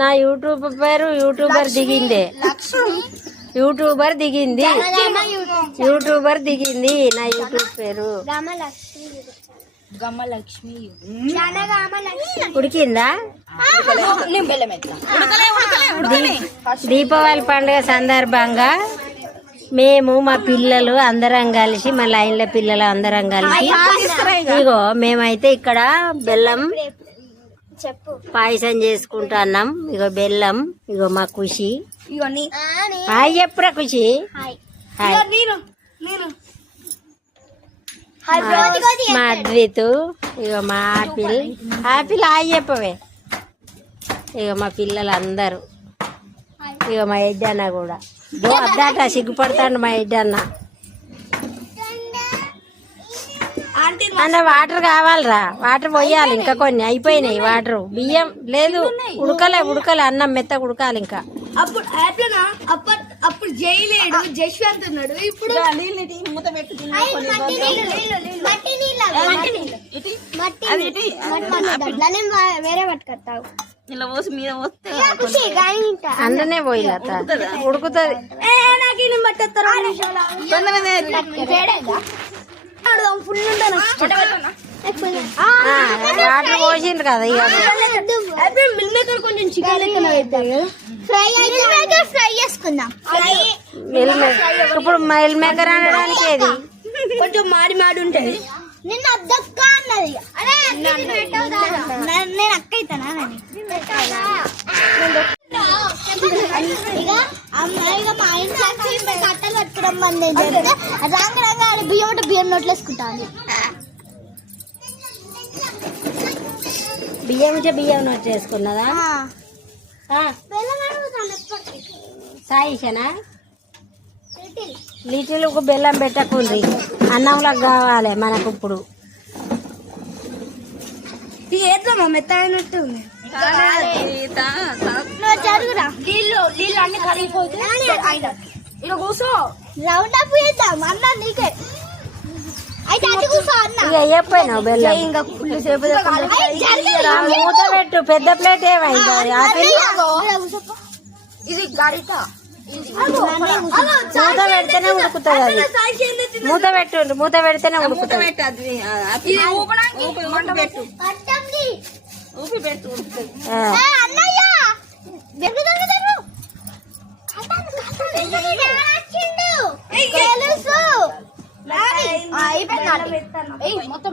నా యూట్యూబ్ పేరు YouTuber దిగిందే. YouTuber దిగింది నా యూట్యూబ్ పేరు ఉడికిందా? దీపావళి పండుగ సందర్భంగా మేము మా పిల్లలు అందరం కలిసి మా లైన్ల పిల్లలు అందరం కలిసి ఇగో మేమైతే ఇక్కడ బెల్లం పాయసం చేసుకుంటున్నాం. ఇగో బెల్లం, ఇగో మా ఖుషి. హాయ్ చెప్పురా ఖుషి. మా అద్విత్, ఇగో మా ఆపిల్. హాయ్ చెప్పవే. ఇగో మా పిల్లలు అందరూ, ఇగో మా ఎడ్డన్న కూడా అద్దాట సిగ్గుపడతాడు మా ఎడ్డన్న. అంటే వాటర్ కావాలరా, వాటర్ పోయాలి. ఇంకా కొన్ని అయిపోయినాయి వాటర్. బియ్యం లేదు, ఉడకలే అన్నం మెత్తగా ఉడకాలి. ఇంకా అప్పుడు జైలేడు జశ్వంత్ ఉన్నాడు. ఇప్పుడు వేరే పట్టుకొస్తావు ఇలా పోసి మీద పోస్తే అందులోనే పోయిలా ఉడుకుతుంది. వాటర్ పోసిండ్రు కదా. ఇక మిల్ మేకర్ కొంచెం చికెన్ ఫ్రై చేసుకుందాం. ఇప్పుడు మిల్ మేకర్ అనడానికి ఏది కొంచెం మాడి ఉంటది. నిన్న అద్దక్క అన్నది. నేను అక్క అవుతానా? ఇక మా ఇంట్లో కట్టలు కట్టుకోవడం మంది చెప్తే రంగరంగా బియ్యం అంటే బియ్యం నోట్లు వేసుకుంటాను. బియ్యం నోట్ చేసుకున్నదా? సాయిషనా లిటిల్ బెల్లం పెట్టకుండ్రి, అన్నంలోకి కావాలి మనకు. ఇప్పుడు ఏద్దామా మెత్తనట్టు ఉంది. జరుగురా నీళ్ళు అన్ని కరిగిపోతే ఇక కూర్చో. రౌండ్ అప్ చేద్దాం అన్న నీకే. అయితే అది కూర్చో అన్న. ఇక చెప్పాను బెల్లం ఇంకా ఫుల్ సేపు మూత పెట్టు. పెద్ద ప్లేట్ ఏమైంది? ఇది గరిట మూత పెడితేనే ఉడుకుతుంది. అది మూత పెడితేనే ఉడుకుతుంది. మొత్తం